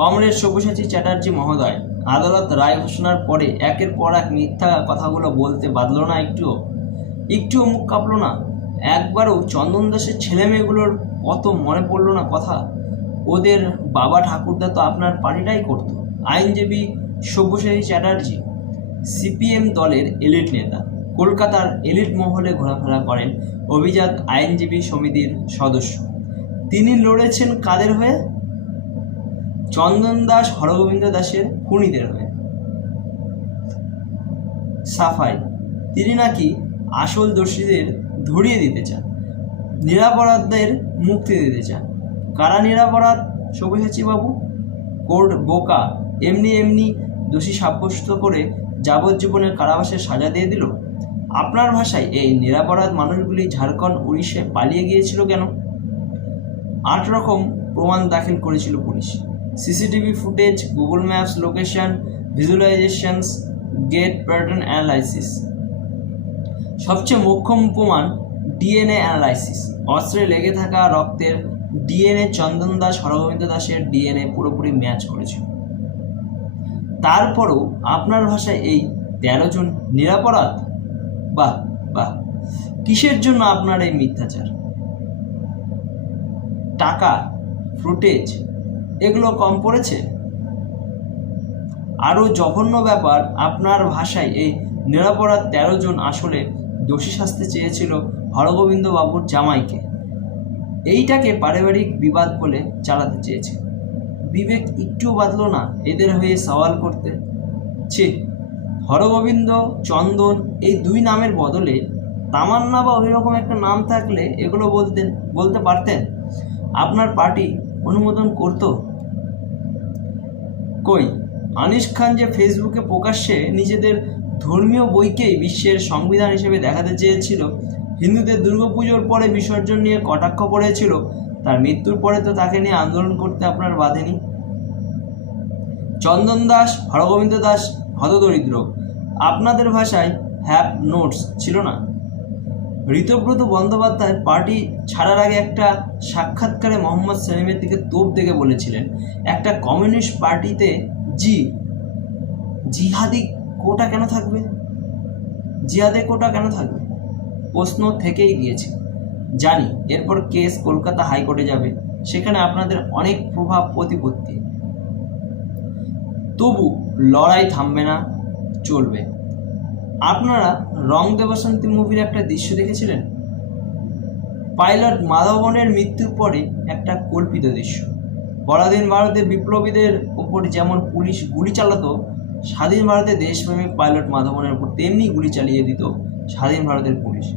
Comrade Sabyasachi Chatterjee মহোদয়, আদালত রায় ঘোষণার পরে একের পর এক মিথ্যা কথাগুলো বলতে বাদলো না একটুও? একটুও মুখ কাঁপলো না? একবারও চন্দন দাসের ছেলে মেয়েগুলোর কত মনে পড়ল না কথা? ওদের বাবা ঠাকুরদা তো আপনার পার্টিটাই করতো। আইনজীবী সব্যসাচী চ্যাটার্জি, সিপিএম দলের এলিট নেতা। কলকাতার এলিট মহলে ঘোরাফেরা করেন অভিজাত আইনজীবী সমিতির সদস্য। তিনি লড়েছেন কাদের হয়ে? চন্দন দাস, হরগোবিন্দ দাসের খুনিদের হয়ে। সাফাই, তিনি নাকি আসল দোষীদের ধরিয়ে দিতে চান, নিরাপরাধদের মুক্তি দিতে চান। কারা নিরাপরাধ বাবু? কোর্ট বোকা, এমনি এমনি দোষী সাব্যস্ত করে যাবজ্জীবনের কারাবাসের সাজা দিয়ে দিল? আপনার ভাষায় এই নিরাপরাধ মানুষগুলি ঝাড়খণ্ড, উড়িষ্যায় পালিয়ে গিয়েছিল কেন? আট রকম প্রমাণ দাখিল করেছিল police. CCTV footage, Google maps, location, visualisations, gait pattern analysis. সবচেয়ে মোক্ষম প্রমাণ ডিএনএ অ্যানালাইসিস। অস্ত্রে লেগে থাকা রক্তের ডিএনএ চন্দন দাস, হরগোবিন্দ দাসের ডিএনএ পুরোপুরি ম্যাচ করেছিল তারপরও আপনার ভাষায় এই তেরো জন নিরাপরাধ? বাহ বাহ। কিসের জন্য আপনার এই মিথ্যাচার? টাকা, ফুটেজ এগুলো কম পড়েছে? আরও জঘন্য ব্যাপার, আপনার ভাষায় এই নিরাপরাধ তেরো জন আসলে দোষী শাস্তি চেয়েছিল হরগোবিন্দ বাবুর জামাইকে। এইটাকে পারিবারিক বিবাদ বলে চালাতে চেয়েছে। বিবেক একটু বাদলো না এদের হয়ে সওয়াল করতে। ছি, হরগোবিন্দ, চন্দন এই দুই নামের বদলে তামান্না বা ওই রকম একটা নাম থাকলে এগুলো বলতেন, বলতে পারতেন? আপনার পার্টি অনুমোদন করতো। কই, আনিস খান যে ফেসবুকে প্রকাশ্যে নিজেদের ধর্মীয় বইকেই বিশ্বের সংবিধান হিসেবে দেখাতে চেয়েছিল, হিন্দুদের দুর্গাপুজোর পরে বিসর্জন নিয়ে কটাক্ষ করেছিল, তার মৃত্যুর পরে তো তাকে নিয়ে আন্দোলন করতে আপনার বাধেনি। চন্দন দাস, হরগোবিন্দ দাস, হতদরিদ্র, আপনাদের ভাষায় হ্যাপ নোটস ছিল না। ঋতব্রত বন্দ্যোপাধ্যায় পার্টি ছাড়ার আগে একটা সাক্ষাৎকারে মোহাম্মদ সেলিমের দিকে তোপ দেখে বলেছিলেন, একটা কমিউনিস্ট পার্টিতে জি, জিহাদি কোটা কেন থাকবে? জিহাদে কোটা কেন থাকবে? প্রশ্ন থেকেই গিয়েছে। জানি, এরপর কেস কলকাতা হাইকোর্টে যাবে, সেখানে আপনাদের অনেক প্রভাব প্রতিপত্তি। তবু লড়াই থামবে না, চলবে। আপনারা রং দেবসন্তী মুভির একটা দৃশ্য দেখেছিলেন? পাইলট মাধবনের মৃত্যুর পরে একটা কল্পিত দৃশ্য। পরাধীন ভারতে বিপ্লবীদের উপর যেমন পুলিশ গুলি চালাতো, স্বাধীন ভারতের দেশপ্রেমিক পাইলট মাধবনের উপর তেমনি গুলি চালিয়ে দিত স্বাধীন ভারতের পুলিশ।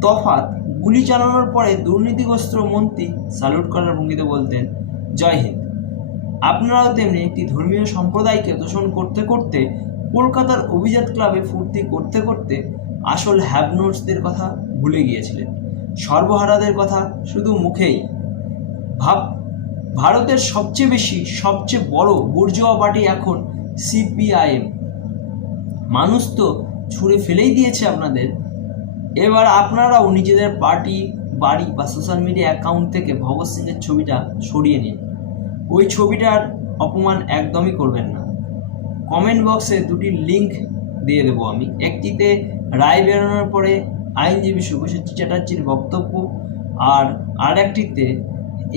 তফাৎ, গুলি চালানোর পরে দুর্নীতিগ্রস্ত মন্ত্রী স্যালুট করার ভঙ্গিতে বলতেন, জয় হিন্দ। আপনারাও তেমনি একটি ধর্মীয় সম্প্রদায়কে দূষণ করতে করতে কলকাতার অভিজাত ক্লাবে ফুর্তি করতে করতে আসল হ্যাবনোটসদের কথা ভুলে গিয়েছিলেন। সর্বহারাদের কথা শুধু মুখেই। ভাব, ভারতের সবচেয়ে বেশি, সবচেয়ে বড় বুর্জোয়া পার্টি এখন সিপিআইএম। মানুষ তো ছুঁড়ে ফেলেই দিয়েছে আপনাদের। এবার আপনারাও নিজেদের পার্টি, বাড়ি বা সোশ্যাল মিডিয়া অ্যাকাউন্ট থেকে ভগৎ সিংয়ের ছবিটা সরিয়ে নিন। ওই ছবিটার অপমান একদমই করবেন না। কমেন্ট বক্সে দুটি লিঙ্ক দিয়ে দেবো আমি। একটিতে রায় বেরোনোর পরে আইনজীবী শুভশ্রী চ্যাটার্জির বক্তব্য আর আর একটিতে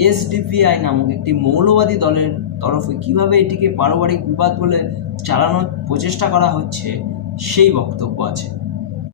এসডিপিআই নামক একটি মৌলবাদী দলের তরফে কীভাবে এটিকে পারিবারিক বিবাদ বলে চালানোর প্রচেষ্টা করা হচ্ছে, সেই বক্তব্য আছে।